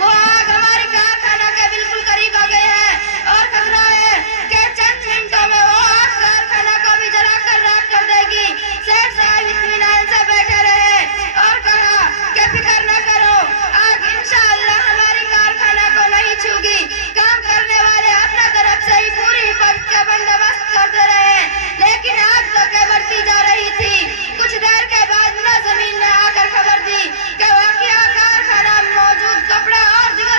वो आग हमारे कारखाना के बिल्कुल करीब आ गई है और खतरा है कि चंद मिनटों में वो आग कारखाना को भी जलाकर राख कर देगी। सेठ साहब इत्मीनान से बैठे रहे और कहा कि फिक्र न करो, आग इंशाअल्लाह हमारे कारखाना को नहीं छूगी। काम करने वाले अपना तरफ से ही पूरी हिफाजत का बंदोबस्त करते रहे, लेकिन आग तो के बढ़ती जा रही थी। कुछ देर के बाद मुलाजिमीन ने आकर खबर दी कि वाकई कारखाना में मौजूद कपड़ा और दीगर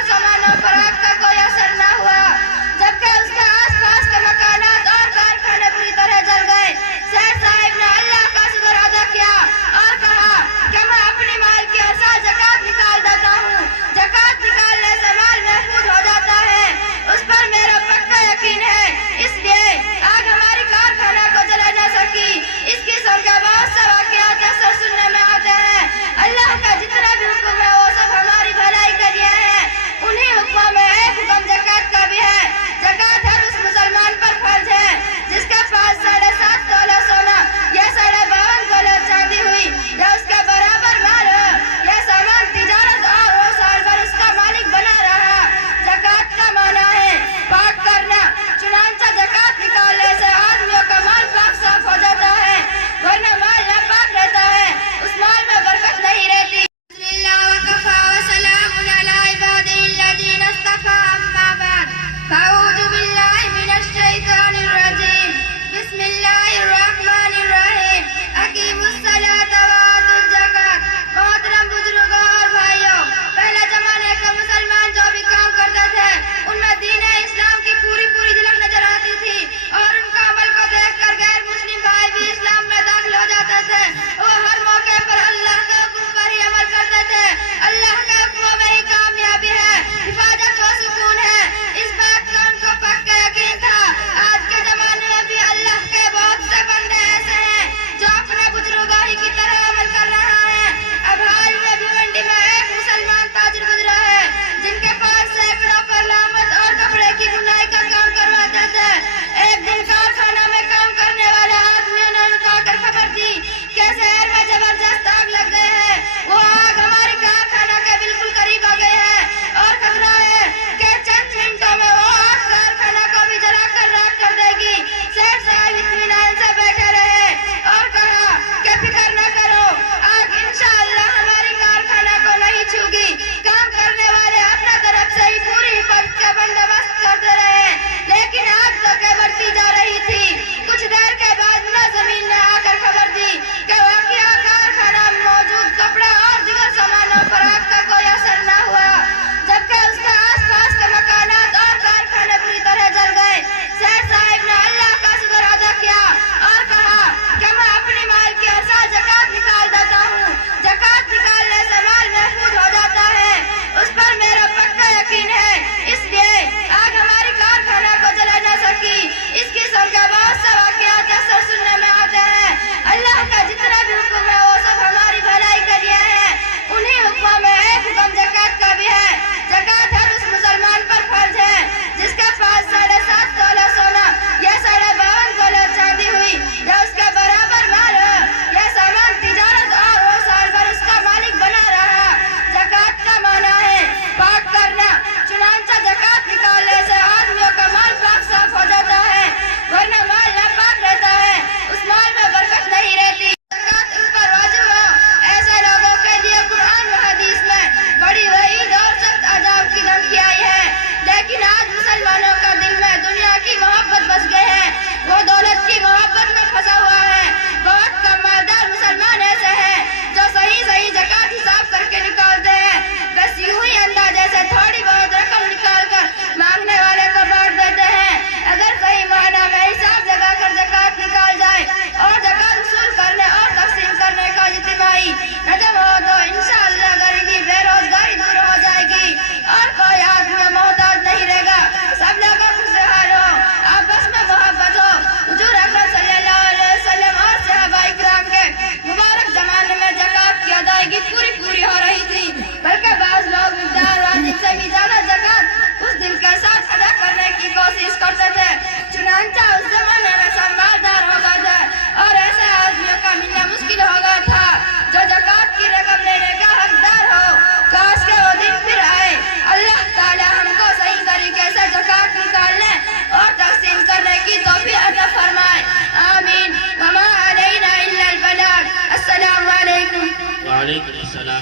वालेकुम अस्सलाम।